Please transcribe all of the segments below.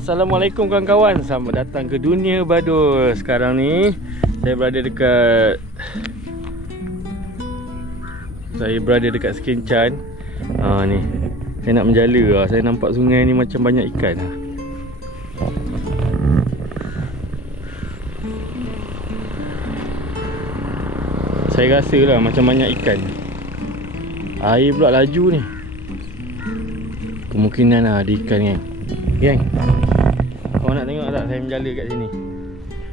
Assalamualaikum kawan-kawan, selamat datang ke dunia Badul. Sekarang ni saya berada dekat Skenchan. Ni saya nak menjala. Saya nampak sungai ni macam banyak ikan. Saya rasa lah macam banyak ikan. Air pula laju ni. Kemungkinan lah ada ikan kan. Geng, kau nak tengok tak saya menjala kat sini?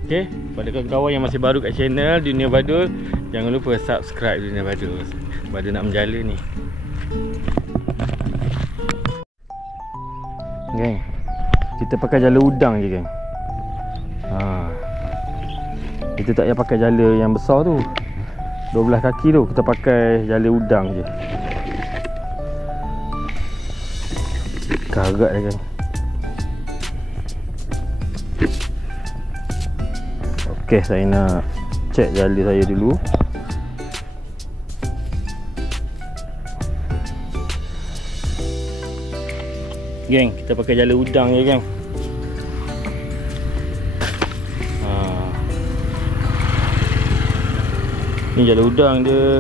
Okay, pada kawan-kawan yang masih baru kat channel Dunia Badul, jangan lupa subscribe Dunia Badul. Badul nak menjala ni. Geng, kita pakai jala udang je geng. Kita tak payah pakai jala yang besar tu, 12 kaki tu. Kita pakai jala udang je. Karat dah geng. Okay, saya nak cek jala saya dulu. Geng, kita pakai jala udang je geng. Ni jala udang dia,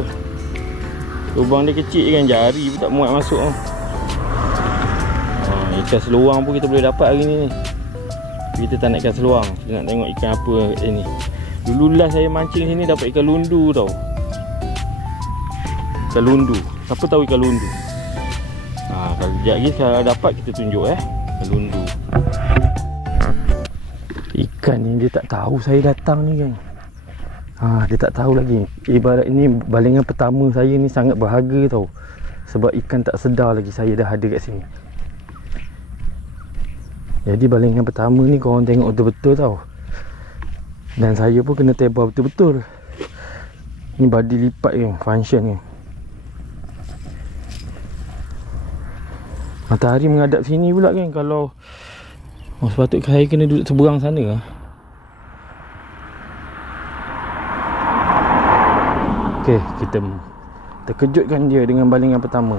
lubang dia kecil kan, jari pun tak muat masuk. Ikan seluang pun kita boleh dapat hari ni. Kita tak nak ikan seluang, kita nak tengok ikan apa ni. Dulu last saya mancing sini dapat ikan lundu tau. Ikan lundu, siapa tahu ikan lundu? Kalau sekejap lagi kalau dapat kita tunjuk ikan lundu. Ikan ni dia tak tahu saya datang ni kan. Dia tak tahu lagi. Ibarat ni balingan pertama saya ni sangat berharga tau. Sebab ikan tak sedar lagi saya dah ada kat sini. Jadi balingan pertama ni korang tengok betul-betul tau. Dan saya pun kena tebar betul-betul. Ni body lipat kan, function kan. Matahari menghadap sini pula kan. Kalau sepatutnya saya kena duduk seberang sana. Okay, kita terkejutkan dia dengan balingan pertama.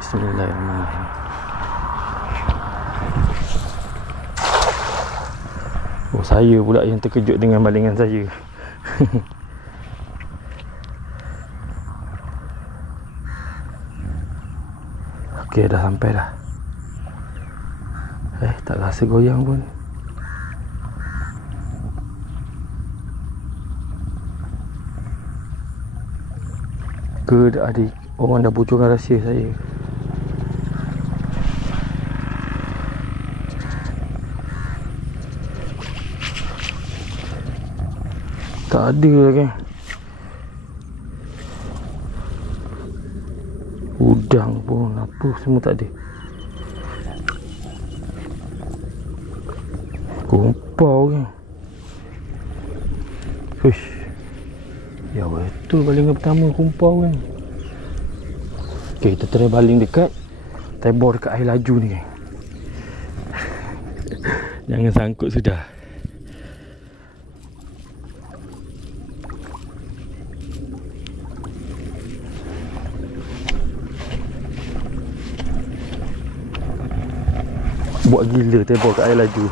Bismillahirrahmanirrahim. Saya pula yang terkejut dengan balingan saya. Okey, dah sampai dah. Tak rasa goyang pun. Ke ada orang dah bocorkan rahsia saya? Tak ada kan. Udang pun apa semua tak ada. Kumpau kan. Hush. Ya betul balingan pertama kumpau kan. Okay, kita try baling dekat. Tebor dekat air laju ni kan. Jangan sangkut sudah. Buat gila tebor kat air laju.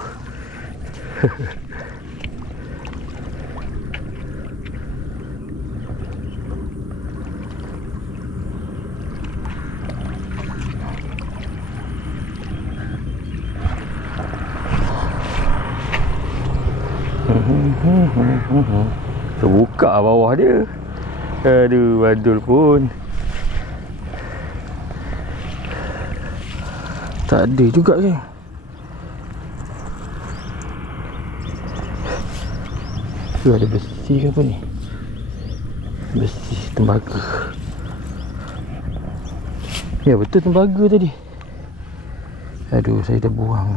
Terbuka bawah dia. Aduh, badul pun tak ada juga kan. Tu ada besi ke apa ni? Besi tembaga. Ya betul, tembaga tadi. Aduh, saya dah buang.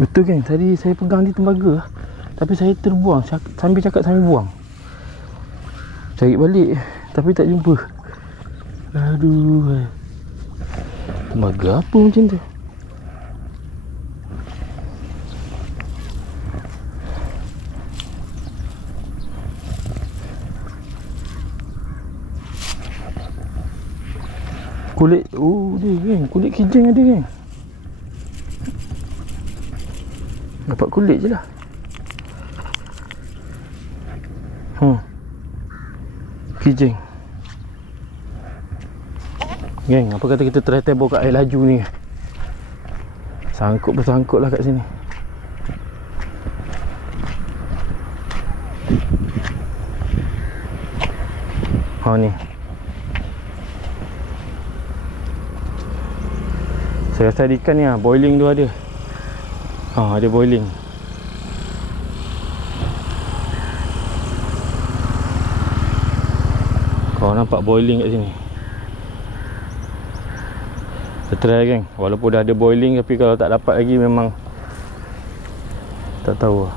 Betul kan, tadi saya pegang di tembaga, tapi saya terbuang sambil cakap sambil buang. Cari balik tapi tak jumpa. Aduh, tembaga apa macam tu? Kulit, dia kan, kulit kijang ada kan. Dapat kulit je lah. Kijang. Geng, apa kata kita try tebor kat air laju ni. Sangkut bersangkut lah kat sini. Ni saya rasa ada ikan ni lah. Boiling tu ada. Ada boiling. Kau nampak boiling kat sini. Kita try kan. Walaupun dah ada boiling, tapi kalau tak dapat lagi memang tak tahu lah.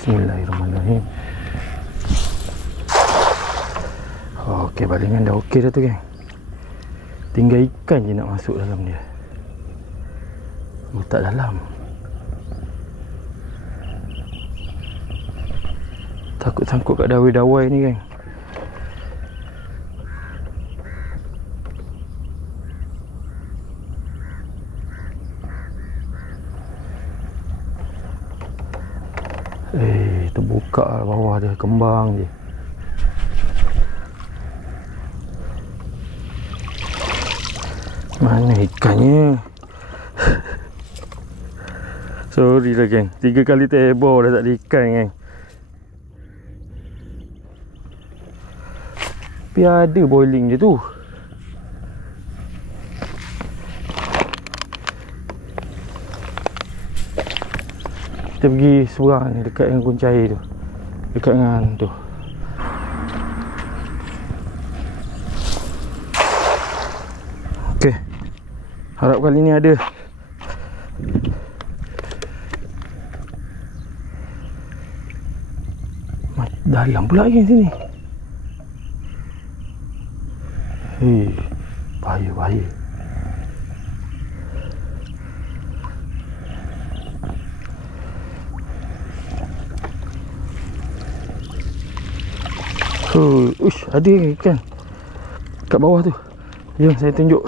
Bismillahirrahmanirrahim. Okey, balingan dah okey dah tu kan. Tinggal ikan je nak masuk dalam dia. Letak dalam. Takut sangkut kat dawai-dawai ni kan. Terbuka lah bawah dia, kembang je. Mana ikannya? Sorry lah geng, 3 kali tebor dah tak ada ikan geng. Tapi ada boiling je tu. Kita pergi seberang ni, dekat dengan kunci air tu. Dekat dengan tu. Okey, harap kali ni ada. Dalam pula kan sini. Bahaya. Ada ikan kat bawah tu. Jom saya tunjuk.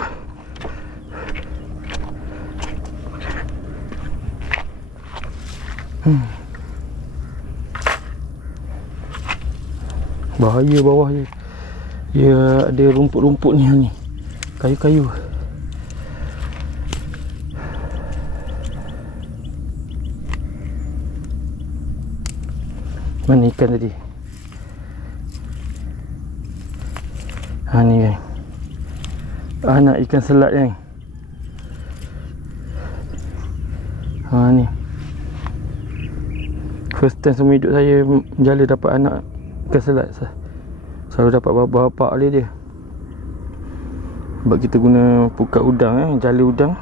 Bahaya bawah je. Dia ada rumput-rumput ni. Kayu-kayu. Mana ikan tadi? Ni kan. Anak ikan selat kan. Ni. First time semua hidup saya menjala dapat anak ikan selat. Selalu dapat bapak oleh dia. Sebab kita guna pukat udang kan, jala udang.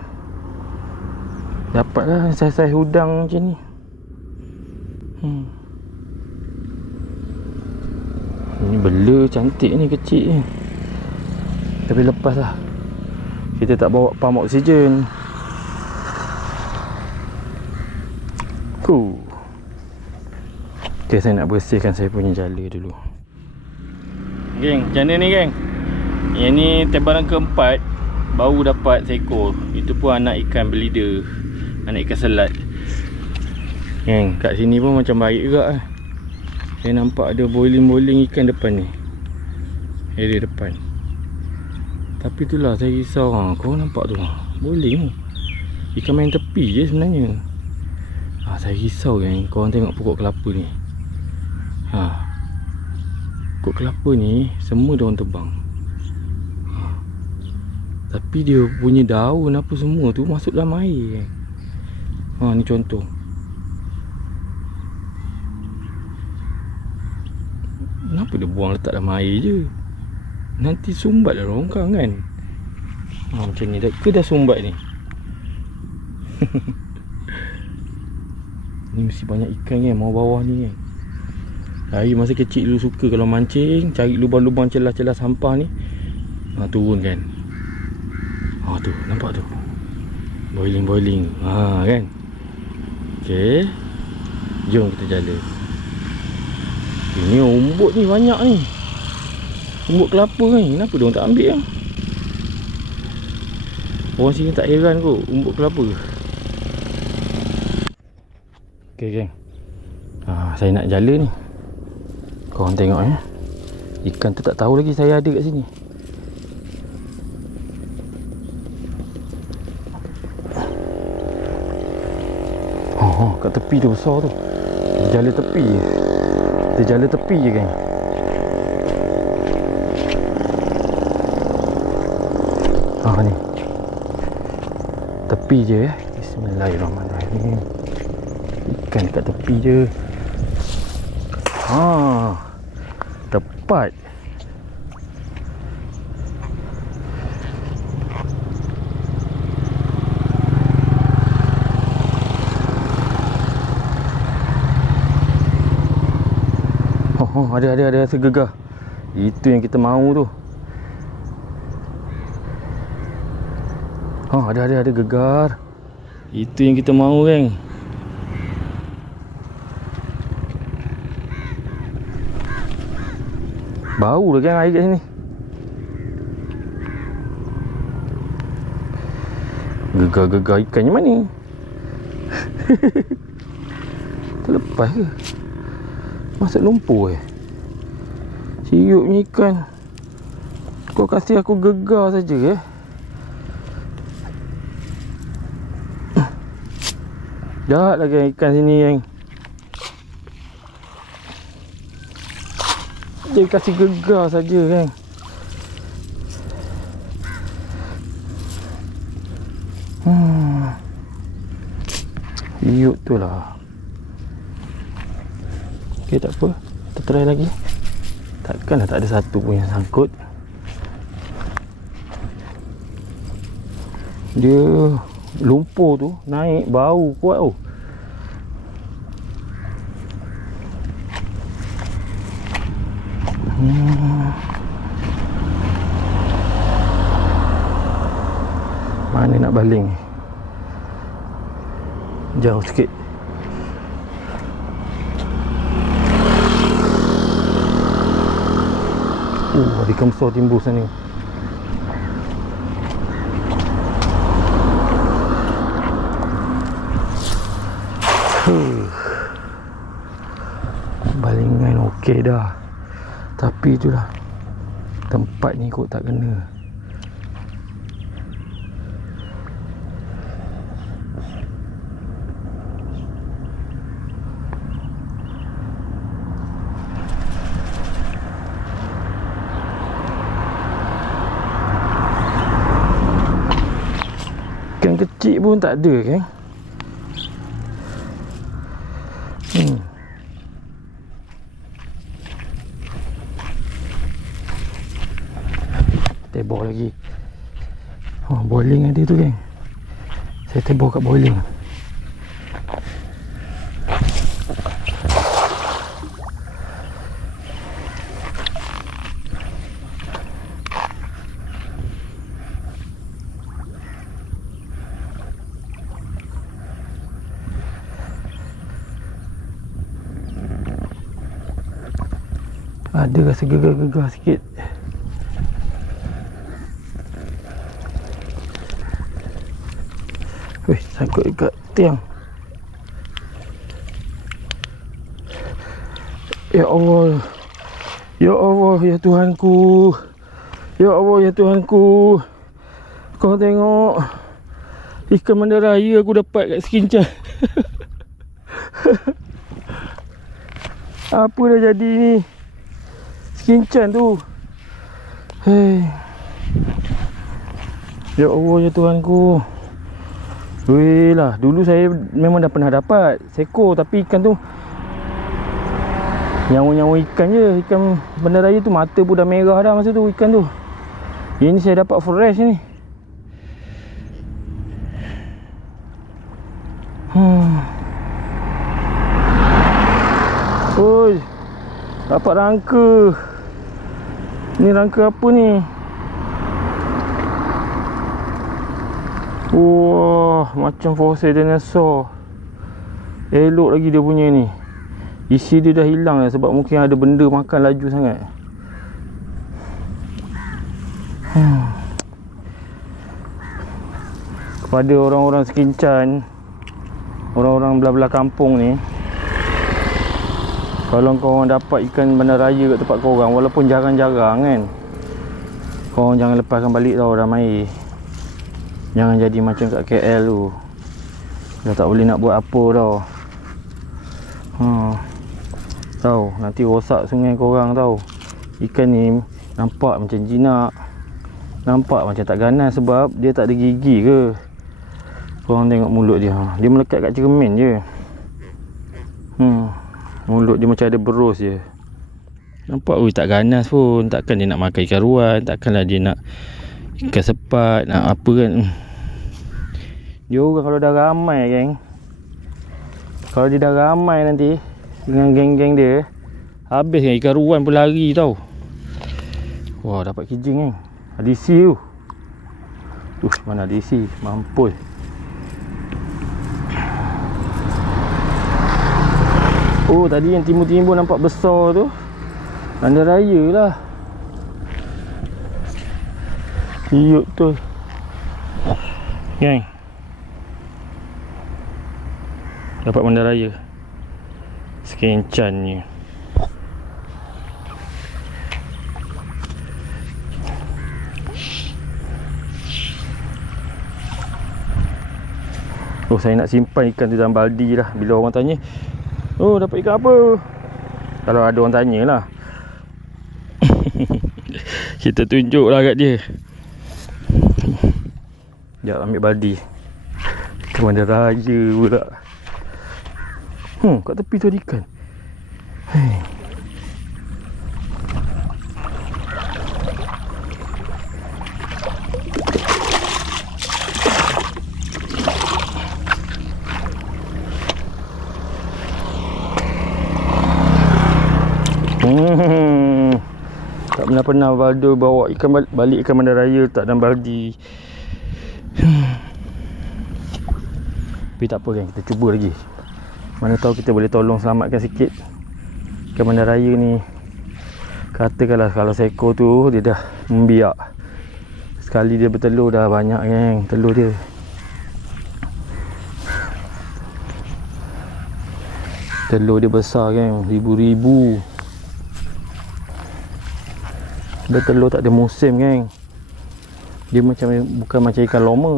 Dapatlah saiz-saiz udang macam ni. Ni bela cantik ni, kecil ni. Tapi lepas lah. Kita tak bawa pump oksigen. Okay, saya nak bersihkan saya punya jala dulu. Geng, macam mana ni geng? Yang ni tebaran keempat, baru dapat seekor. Itu pun anak ikan belida, anak ikan selat. Geng, kat sini pun macam baik juga lah. Saya nampak ada boiling-boiling ikan depan ni, area depan. Tapi itulah saya risau. Kau nampak tu boiling ni, ikan main tepi je sebenarnya. Saya risau kan. Korang tengok pokok kelapa ni. Pokok kelapa ni semua daun tebang. Tapi dia punya daun apa semua tu masuk dalam air. Ni contoh. Kenapa dia buang letak dalam air je? Nanti sumbat dah longkang kan. Macam ni dah, ke dah sumbat ni? Ni mesti banyak ikan kan mau bawah ni kan. Saya masa kecil dulu suka kalau mancing, cari lubang-lubang celah-celah sampah ni, turun kan. Tu nampak tu, boiling-boiling kan. Okay, jom kita jala. Ini umbut ni banyak ni, umbut kelapa ni. Kenapa diorang tak ambil lah? Orang sini tak heran kot umbut kelapa. Okay geng, saya nak jala ni. Korang tengok ikan tu tak tahu lagi saya ada kat sini. Kat tepi tu besar tu. Kita jala tepi je. Kita jala tepi je geng. Ni tepi je Bismillahirrahmanirrahim. Ikan dekat tepi je. Tepat. Ada rasa gegar. Itu yang kita mahu tu. Ada gegar. Itu yang kita mahu geng. Bau dah kan air kat sini. Gegar-gegar ikan yang mana? Terlepas ke? Masuk lumpur siupnya ikan. Kau kasih aku gegar saja jahat lagi ikan sini yang dia kasih gegar saja kan. Siup tu lah. Okay, tak apa, kita try lagi. Takkanlah tak ada satu pun yang sangkut. Dia lumpur tu naik bau kuat tu. Mana nak baling? Jauh sikit. Ada ikan besar timbul sana. Balingan okey dah. Tapi itulah, tempat ni kot tak kena. Ikan kecil pun tak ada kan. Tebor lagi. Boiling ada tu kan. Saya tebor kat boiling. Ada rasa gegar-gegar sikit. Weh, sangkut dekat tiang. Ya Allah. Ya Allah, ya Tuhanku. Ya Allah, ya Tuhanku. Kau tengok ikan manda raya aku dapat kat Sekinchan. Apa dah jadi ni Sekinchan tu. Hei. Ya Allah, ya Tuhanku. Weh lah, dulu saya memang dah pernah dapat seko, tapi ikan tu nyawa-nyawa ikan je. Ikan banda raya tu mata pun dah merah dah masa tu ikan tu. Ini saya dapat fresh ni. Oi, dapat rangka. Ni rangka apa ni? Wah, macam fossil dinosaur. Elok lagi dia punya ni. Isi dia dah hilang dah sebab mungkin ada benda makan laju sangat. Kepada orang-orang Sekinchan, orang-orang belah-belah kampung ni, kalau korang dapat ikan banda raya kat tempat korang, walaupun jarang-jarang kan, korang jangan lepaskan balik tau dalam air. Jangan jadi macam kat KL tu, dah tak boleh nak buat apa tau. Tahu, nanti rosak sungai korang tau. Ikan ni nampak macam jinak, nampak macam tak ganas sebab dia tak ada gigi ke. Korang tengok mulut dia, dia melekat kat cermin je. Mulut dia macam ada berus je. Nampak tak ganas pun. Takkan dia nak makan ikan ruan, takkanlah dia nak ikan sepat, nak apa kan. Dia orang kalau dah ramai geng, kalau dia dah ramai nanti dengan geng-geng dia, habis kan ikan ruan pun lari tau. Wah, dapat kijing kan. Ada isi tu. Mana ada isi, mampus. Oh, tadi yang timbul-timbul nampak besar tu banda raya lah. Hiup tu geng, dapat banda raya Sekinchan ni. Oh, saya nak simpan ikan tu dalam baldi lah. Bila orang tanya, oh, dapat ikan apa? Kalau ada orang tanya lah, kita tunjuk lah kat dia. Sekejap ambil baldi. Ikan banda raya pula. Kat tepi tu ada ikan. Tak pernah Valdo bawa ikan balik ikan banda raya letak dalam baldi. Tapi tak apa kan, kita cuba lagi. Mana tahu kita boleh tolong selamatkan sikit ikan banda raya ni. Katakanlah kalau seekor tu dia dah membiak, sekali dia bertelur dah banyak kan telur dia. Telur dia besar kan, ribu-ribu. Dia telur tak ada musim kan. Dia macam, bukan macam ikan loma.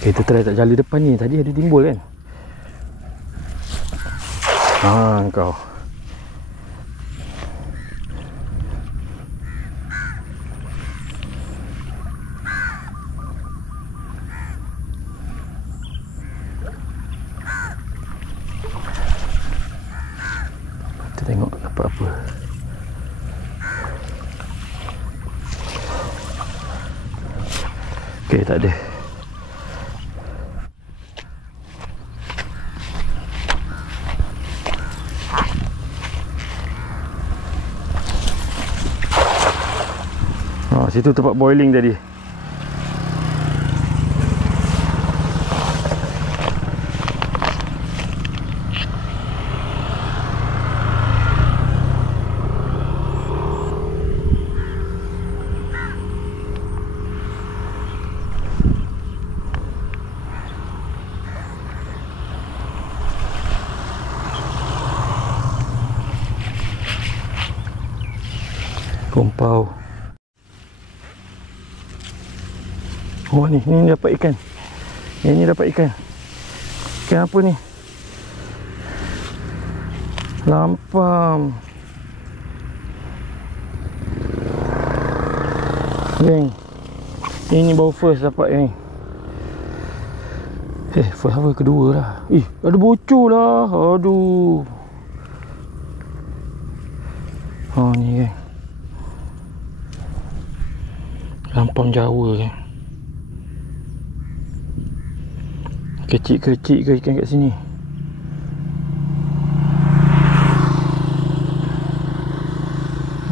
Kita try tak jala depan ni. Tadi ada timbul kan. Kau kita tengok dapat apa. Okey, tak ada. Situ tempat boiling tadi. Lampau. Oh ni dapat ikan. Yang ni dapat ikan. Ikan apa ni? Lampam. Geng. Ini baru first dapat ni. First apa? Kedua lah. Ada bocor lah. Aduh. Oh ni geng. Lampam Jawa geng. Kecil-kecil ke ikan kat sini.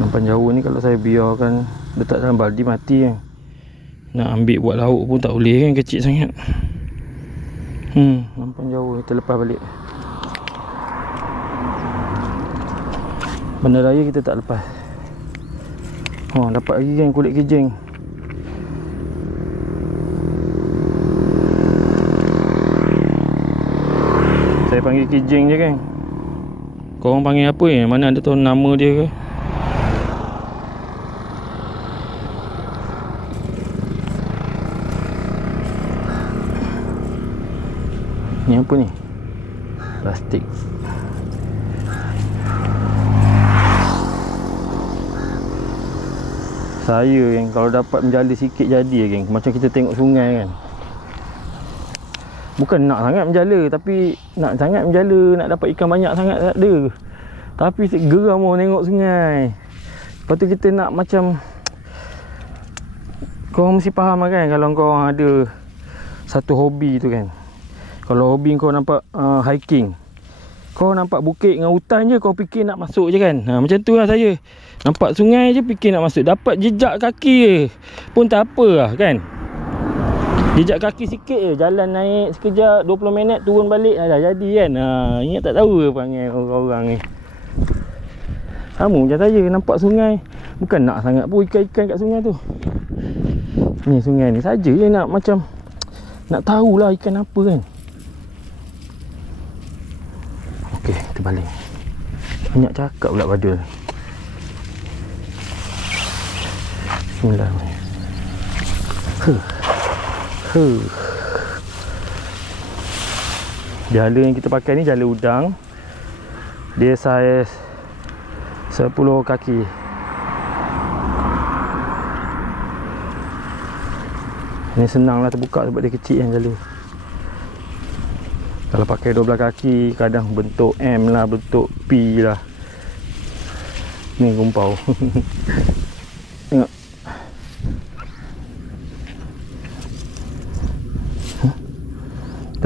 Lampam Jawa ni kalau saya biarkan letak dalam baldi mati kan. Nak ambil buat lauk pun tak boleh kan, kecil sangat. Lampam Jawa kita lepas balik. Benda raya kita tak lepas. Dapat lagi kan kulit kijing. Saya panggil kijing je kan. Korang panggil apa ya? Mana ada tahu nama dia ke? Ni apa ni? Plastik. Saya kan kalau dapat menjala sikit jadi geng. Macam kita tengok sungai kan. Bukan nak sangat menjala, tapi nak sangat menjala, nak dapat ikan banyak sangat tak ada. Tapi geram orang tengok sungai. Lepas tu kita nak macam, korang mesti faham kan kalau korang ada satu hobi tu kan. Kalau hobi kau nampak hiking, kau nampak bukit dengan hutan je, kau fikir nak masuk je kan. Macam tu lah saya. Nampak sungai je fikir nak masuk. Dapat jejak kaki je pun tak apa lah kan. Jejak kaki sikit je, jalan naik sekejap 20 minit turun balik dah jadi kan. Ingat tak tahu ke panggil orang-orang ni. Sama macam saya nampak sungai, bukan nak sangat pun ikan-ikan kat sungai tu. Ni sungai ni saja je nak macam nak tahulah ikan apa kan. Okey, kita balik. Banyak cakap pula Badul. Bismillahirrahmanirrahim. Jala yang kita pakai ni jala udang. Dia saiz 10 kaki. Ni senang lah terbuka sebab dia kecil kan jala. Kalau pakai 12 kaki kadang bentuk M lah, bentuk P lah. Ni gumpau. Tengok.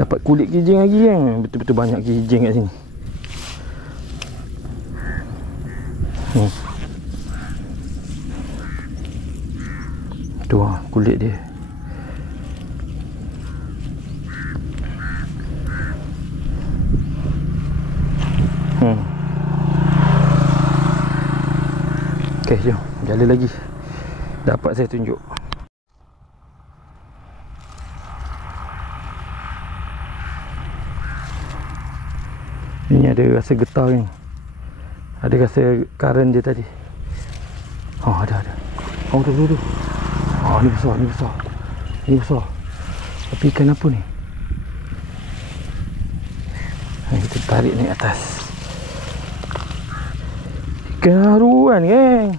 Dapat kulit kijing lagi kan. Betul-betul banyak kijing kat sini. Tu lah kulit dia. Okey, jom jala lagi. Dapat saya tunjuk. Ini ada rasa getah kan. Ada rasa current dia tadi. Ada. Tu. Ni besar. Ni besar. Tapi ikan apa ni? Kita tarik naik atas. Ikan haruan geng.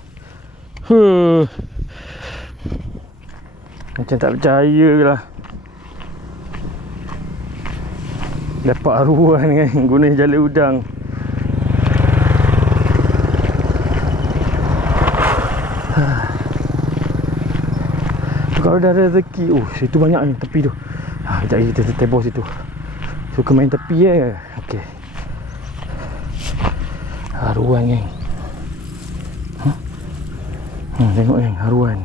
Macam tak percaya lah. Dapat haruan kan, guna jala udang. Kalau dah ada rezeki. Situ banyak ni tepi tu. Sekejap lagi kita tebos situ. Suka main tepi je. Okey. Haruan geng. Tengok geng, haruan.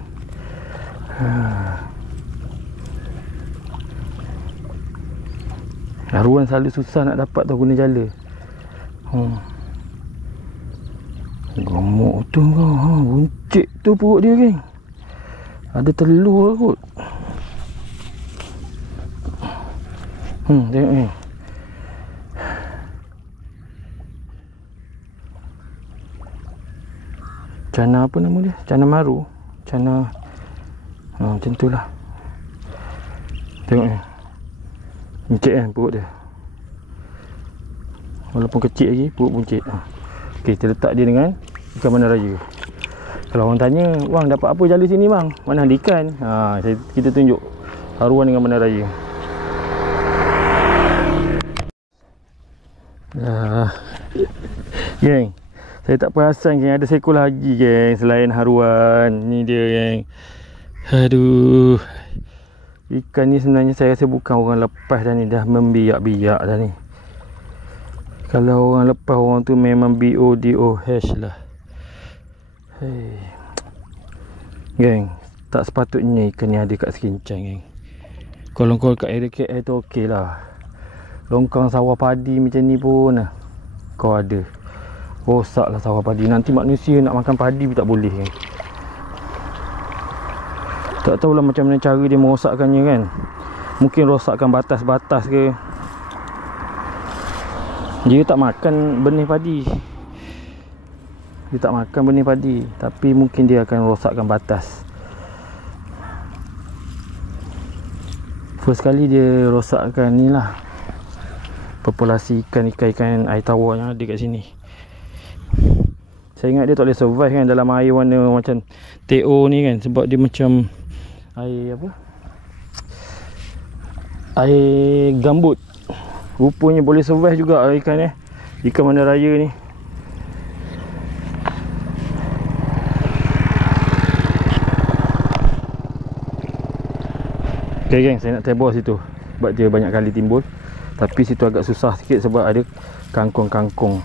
Haruan selalu susah nak dapat tau guna jala. Gemuk tu kau. Buncit tu perut dia geng. Ada telur kot. Tengok ni. Cana apa nama dia? Cana maru. Cana macam tu lah. Tengok ni. Buncit kan perut dia. Walaupun kecil lagi, perut buncit. Okey, kita letak dia dengan ikan bandar raya. Kalau orang tanya, "Bang, dapat apa jala sini bang?" Mana ada ikan? Kita tunjuk haruan dengan bandar raya. Geng, saya tak perasan geng ada seekor lagi geng selain haruan. Ni dia geng. Aduh. Ikan ni sebenarnya saya rasa bukan orang lepas dah ni, dah membiak-biak dah ni. Kalau orang lepas, orang tu memang BODOH lah. Hey. Geng, tak sepatutnya ikan ni ada kat Sekincang geng. Kalau kau kat area KL tu okey lah. Longkang sawah padi macam ni pun kau ada. Rosak lah sawah padi. Nanti manusia nak makan padi pun tak boleh geng. Tak tahulah macam mana cara dia merosakkannya kan. Mungkin rosakkan batas-batas ke. Dia tak makan benih padi. Dia tak makan benih padi, tapi mungkin dia akan rosakkan batas. First kali dia rosakkan ni lah populasi ikan air tawar yang ada kat sini. Saya ingat dia tak boleh survive kan dalam air warna macam TO ni kan, sebab dia macam air apa? Air gambut. Rupanya boleh survive juga ikan ni. Ikan bandar raya ni. Okay geng, saya nak tebor situ sebab dia banyak kali timbul. Tapi situ agak susah sikit sebab ada kangkung-kangkung.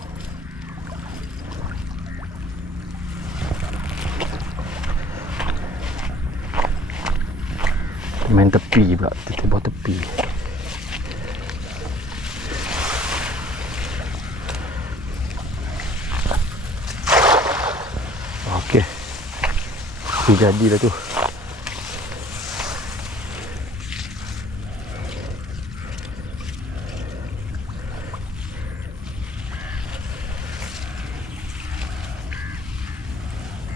Main tepi pula, kita tebor tepi. Okey. Itu jadilah tu.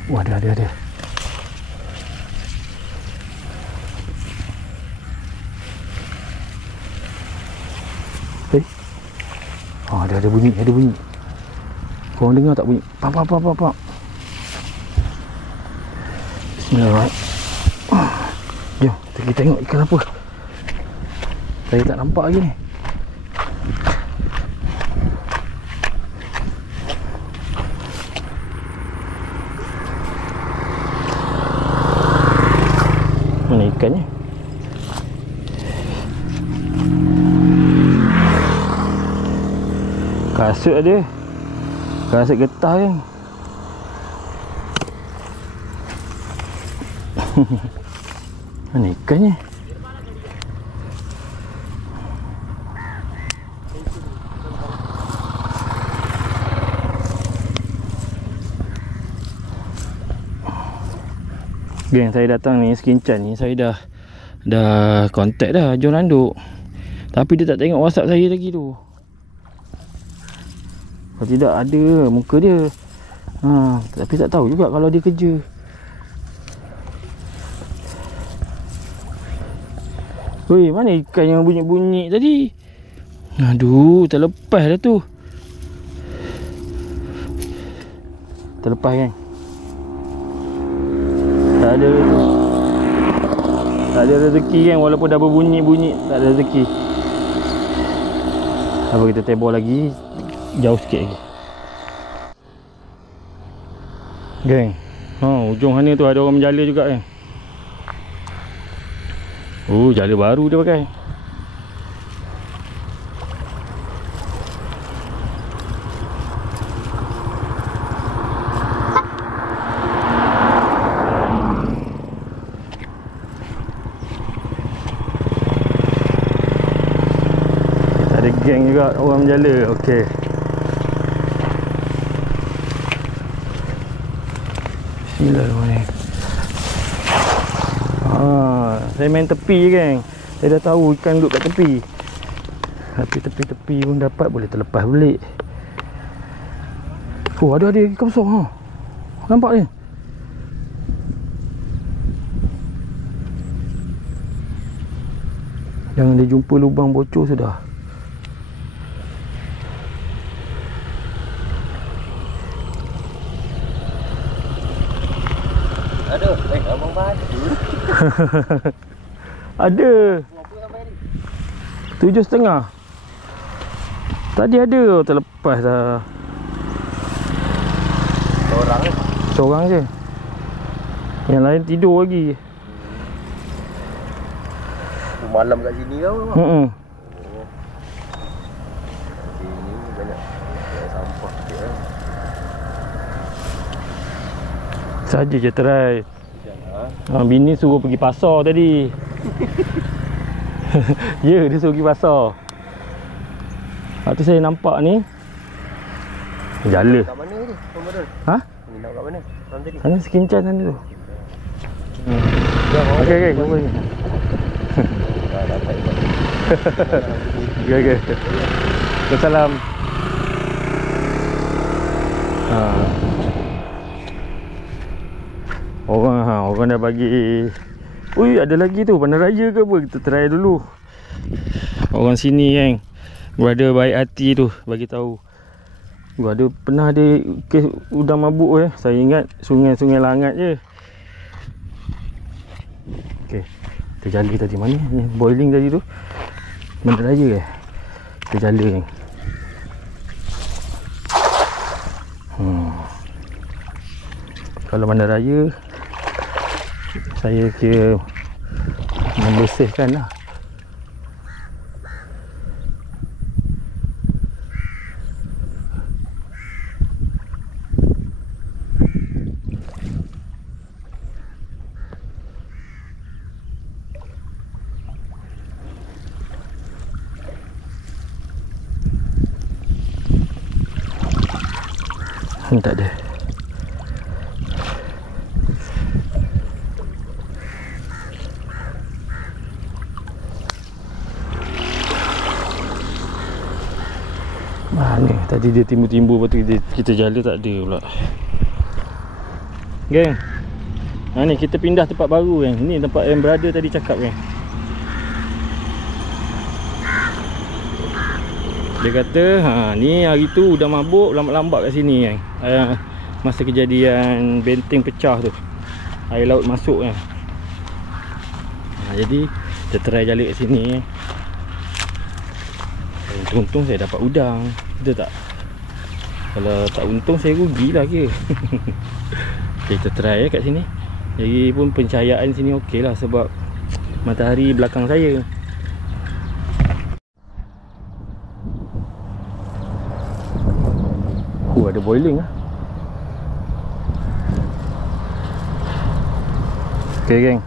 Wah, ada. Ada bunyi. Korang dengar tak bunyi? Pak. Bismillahirrahmanirrahim. Jom, kita tengok ikan apa. Saya tak nampak lagi ni. Mana ikannya? Kasut ada. Kasut getah kan. Mana ikannya? Geng, saya datang ni Sekincang ni, saya dah contact dah John Randuk. Tapi dia tak tengok WhatsApp saya lagi tu. Kalau tidak ada muka dia. Tapi tak tahu juga kalau dia kerja. Weh, mana ikan yang bunyi-bunyi tadi? Aduh, terlepas dah tu. Terlepas kan? Tak ada rezeki kan, walaupun dah berbunyi-bunyi, tak ada rezeki. Apa kita tebor lagi jauh sikit lagi. Geng, ujung sana tu ada orang menjala juga kan. Jala baru dia pakai. Ada geng juga orang menjala. Okey. Bismillahirrahmanirrahim. Saya main tepi je geng. Saya dah tahu ikan duduk kat tepi. Tapi tepi-tepi pun dapat, boleh terlepas balik. Ada ikan besar. Nampak ni? Jangan dia jumpa lubang bocor sudah. Ada. Abang baju. Ada. Berapa sampai ni? 7.5. Tadi ada, terlepas dah. Seorang ni. Seorang je. Yang lain tidur lagi. Malam kat sini kau bang? Hmm. Sini banyak sampah sikit kan. Saja je try. Ha? Bini suruh pergi pasar tadi. Ya, dia suruh pergi pasar. Lepas tu saya nampak ni jala. Kat mana ni? Pemadul. Ha? Ni nak kat mana? Nanti ni. Sana sekincan sana tu. Okey, jumpa ni. Dah dapat ikut. Okey. Salam. Orang dah bagi. Ui, ada lagi tu Bandar Raya ke apa? Kita try dulu. Orang sini kan, brother baik hati tu bagi tahu. Ada pernah ada kes udang mabuk Saya ingat sungai-sungai Langat je. Okey. Kita jala tadi mana? Ni boiling tadi tu. Bandar Raya Kita jala ni. Kalau Bandar Raya saya kira membersihkan lah. Tak ada. Mana tadi dia timbul-timbul, lepas tu kita jala tak ada pula. Geng, ni kita pindah tempat baru kan. Ni tempat yang brother tadi cakap kan. Dia kata ni hari tu udang mabuk lambat-lambat kat sini kan. Masa kejadian benteng pecah tu, air laut masuk kan. Jadi kita try jala kat sini kan. Untung-untung saya dapat udang. Betul tak? Kalau tak untung saya rugilah kira. Kita try kat sini. Jadi pun pencahayaan sini okey lah sebab matahari belakang saya. Ada boiling lah. Okay geng,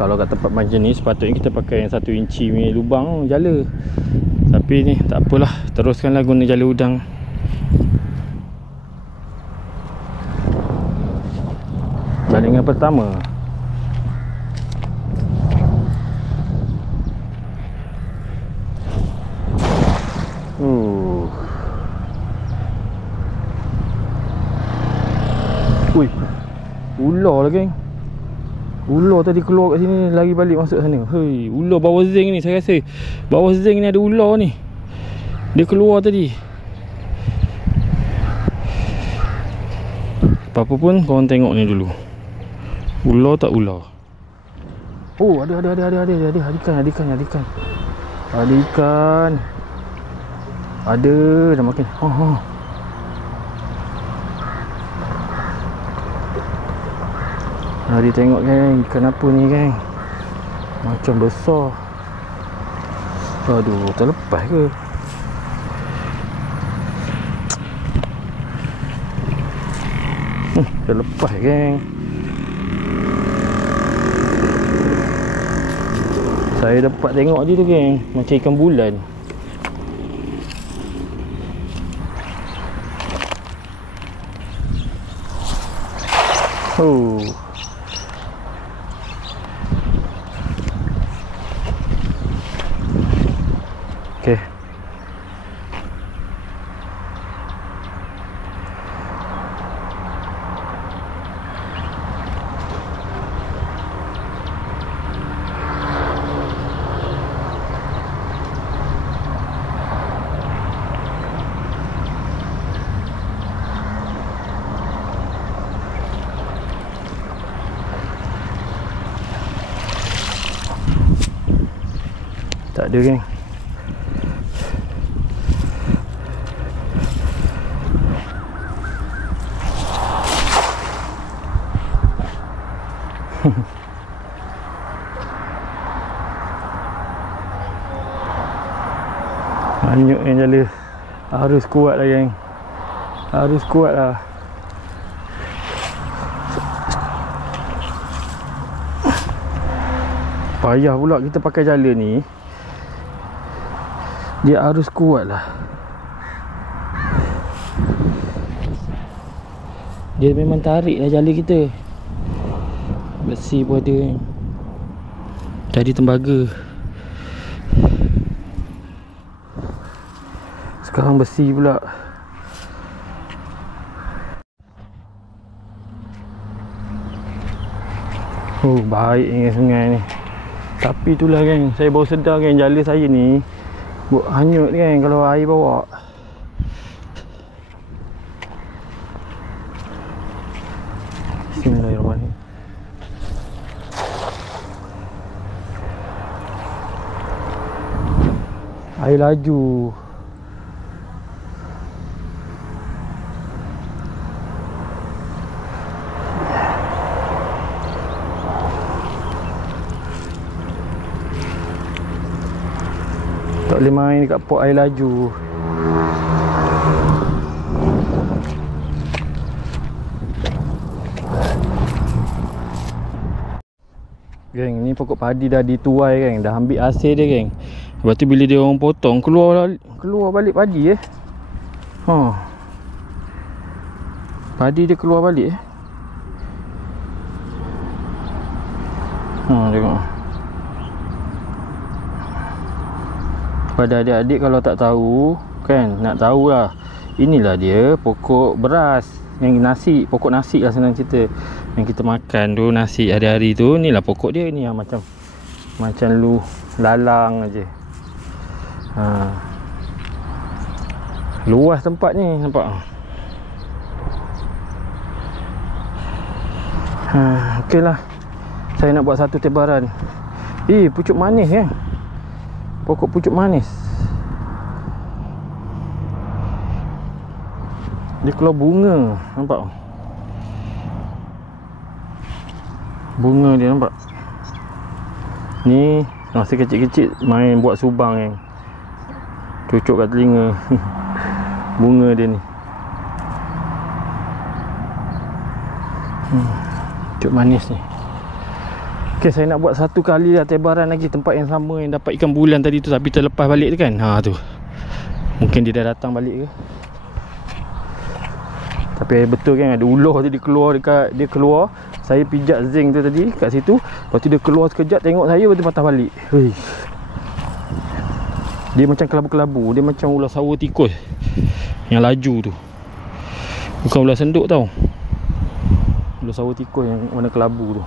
kalau kat tempat macam ni sepatutnya kita pakai yang 1 inci punya lubang jala. Tapi ni tak apalah, teruskanlah guna jala udang. Jaringan pertama. Ui, ular lah geng. Ular tadi keluar kat sini, lari balik masuk sana. Hei, ular bawah zinc ni, saya rasa bawah zinc ni ada ular ni. Dia keluar tadi. Apa-apa pun korang tengok ni dulu. Ular tak ular? Oh, ada ikan. Ada ikan. Ada dah makan. Mari tengok geng, ikan apa ni geng. Macam besar. Aduh, terlepas ke? Terlepas geng. Saya dapat tengok je tu geng, macam ikan bulan. Oh. Okay. ada geng. Hanyut yang jala. Harus kuat lah geng. Harus kuat lah. Payah pula kita pakai jala ni. Dia harus kuat lah. Dia memang tarik lah jala kita. Besi pun ada kan. Tadi tembaga. Sekarang besi pula. Oh, baik ni sungai ni. Tapi itulah kan, saya baru sedar kan jala saya ni hanyut kan kalau air bawa. Bismillahirrahmanirrahim. Air laju. Tak boleh main dekat pot air laju. Geng, ni pokok padi dah dituai geng, dah ambil hasil dia geng. Lepas tu bila dia orang potong, keluar balik padi Padi dia keluar balik tengok. Pada adik-adik kalau tak tahu kan, nak tahulah. Inilah dia pokok beras, yang nasi, pokok nasi lah senang cerita. Yang kita makan tu nasi hari-hari tu, inilah pokok dia ni yang macam lu lalang aje. Luas tempat ni nampak. Okeylah. Saya nak buat satu tebaran. Pucuk manis ya. Pokok pucuk manis. Dia keluar bunga, nampak? Bunga dia nampak. Ni masa kecil-kecil main buat subang yang cucuk kat telinga. Bunga dia ni. Pucuk manis ni. Okay, saya nak buat satu kali lah tebaran lagi tempat yang sama yang dapat ikan bulan tadi tu, tapi terlepas balik tu kan. Tu mungkin dia dah datang balik ke. Tapi betul kan, ada ular tadi keluar dekat, dia keluar. Saya pijak zinc tu tadi kat situ. Lepas tu dia keluar sekejap, tengok saya, lepas tu patah balik. Dia macam kelabu-kelabu. Dia macam ular sawo tikus yang laju tu. Bukan ular senduk tau. Ular sawo tikus yang warna kelabu tu.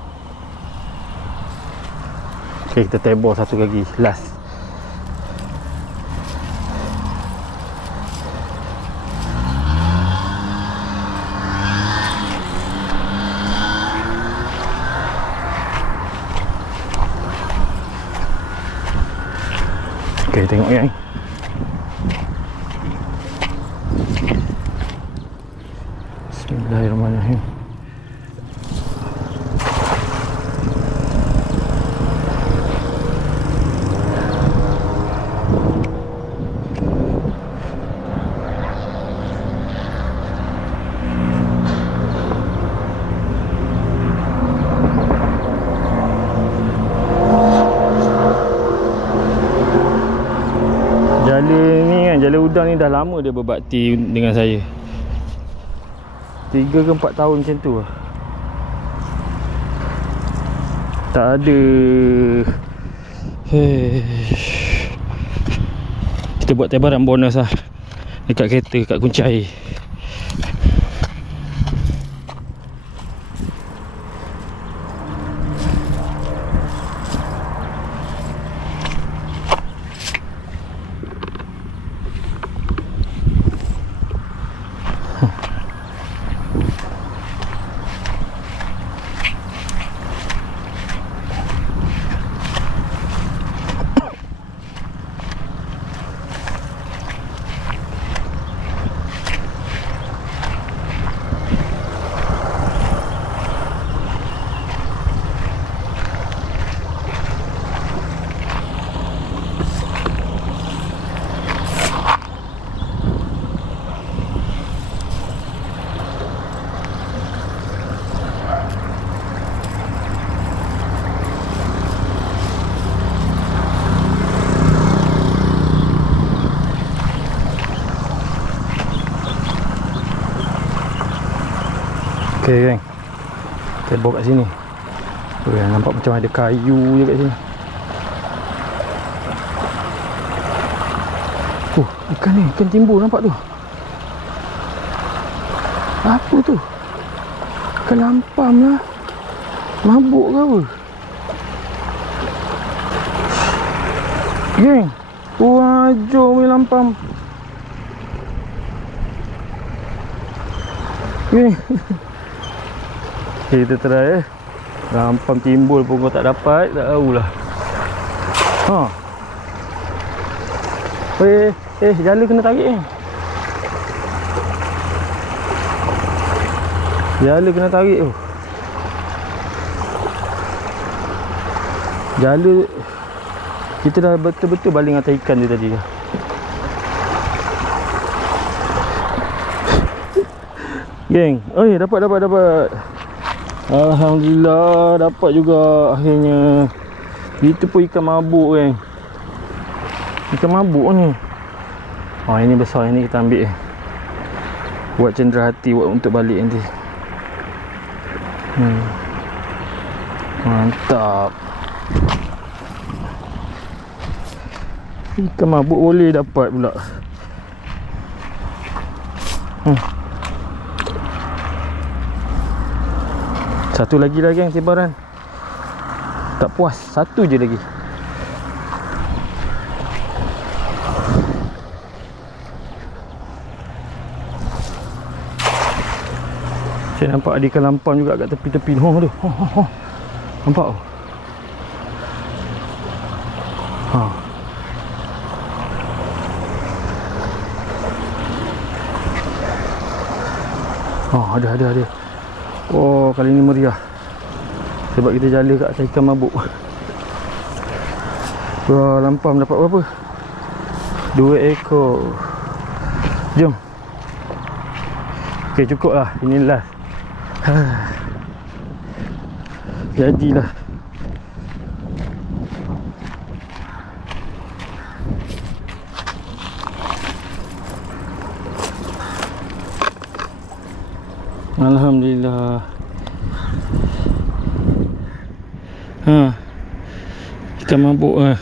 Okay, kita tebor satu lagi, last. Okay, tengok yang Bismillahirrahmanirrahim. Jala ni kan, jala udang ni dah lama dia berbakti dengan saya. 3 ke 4 tahun macam tu lah. Tak ada. Kita buat tebaran bonus lah dekat kereta, kat kunci air. Okay geng, kita bawa kat sini. Nampak macam ada kayu je kat sini. Ikan ni, ikan timbul nampak tu. Apa tu? Ikan lampam lah. Mabuk ke apa? Geng, wajah punya lampam. Geng. Okay, kita try Lampam timbul pun kau tak dapat, tak tahulah. Jala kena tarik ni. Jala kena tarik tu. Jala kita dah betul-betul baling atas ikan dia tadi. Geng, dapat. Alhamdulillah, dapat juga akhirnya. Itu pun ikan mabuk geng. Ikan mabuk ni. Ini besar, ini kita ambil buat cendera hati untuk balik nanti. Mantap. Ikan mabuk boleh dapat pula. Satu lagi lah geng sebaran. Tak puas, satu je lagi. Saya nampak ada ikan lampam juga kat tepi-tepi tu. Nampak tu. Ada. Kali ni meriah. Sebab kita jala kat atas ikan mabuk. Lampam dapat berapa? 2 ekor. Jom. Okay, cukup lah. Ini last. Jadilah. Alhamdulillah. Ikan mabuk lah.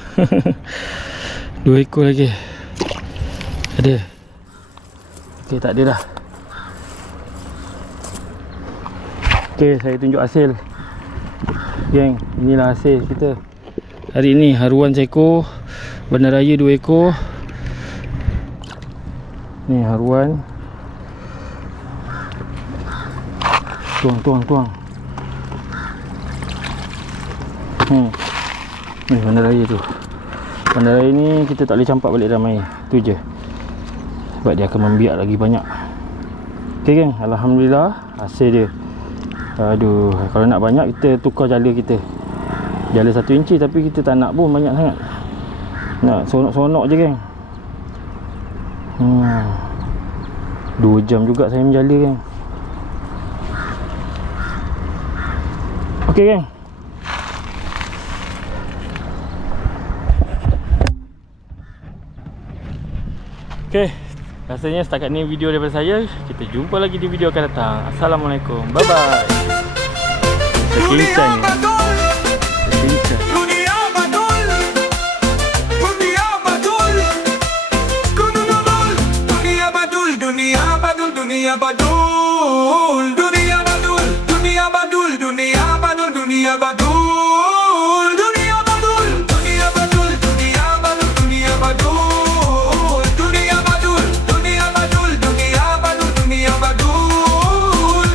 2 ekor lagi. Ada. Okay, tak ada dah. Okay, saya tunjuk hasil. Geng, inilah hasil kita hari ni. Haruan seekor, bandaraya 2 ekor. Ni haruan. Tuang. Ni bandaraya tu. Bandaraya ni kita tak boleh campak balik dalam air. Tu je. Sebab dia akan membiak lagi banyak. Okay geng, alhamdulillah hasil dia. Aduh, kalau nak banyak kita tukar jala kita. Jala 1 inci tapi kita tak nak pun banyak sangat. Nak sonok-sonok je geng. 2 jam juga saya menjala geng. Okey geng. Okey, rasanya setakat ni video daripada saya. Kita jumpa lagi di video akan datang. Assalamualaikum. Bye bye. Sekincang ni. Dunia badul, dunia badul, dunia badul, dunia badul, dunia badul, dunia badul, dunia badul, dunia badul, dunia badul, dunia badul, dunia badul, dunia badul, dunia badul,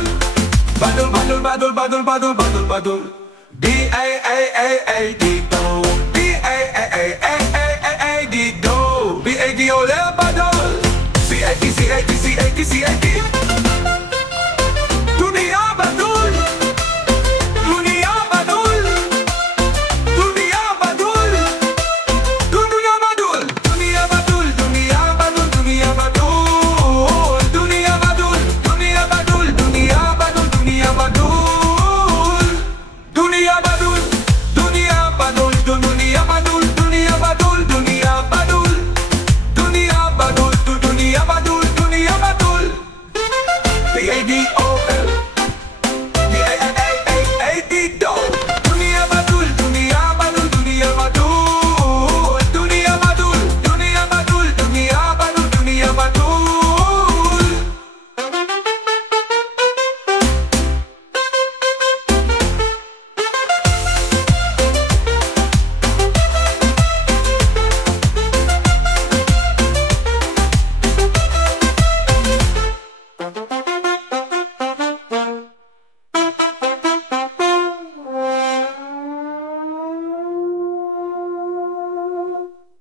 badul, badul, badul, badul, badul, badul, badul, D-A-A-A-A-D-O, D-A-A-A-A-A-A-D-O, B-A-D-O, badul, C-A-D-C-A-D-C-A-D-C-A-D.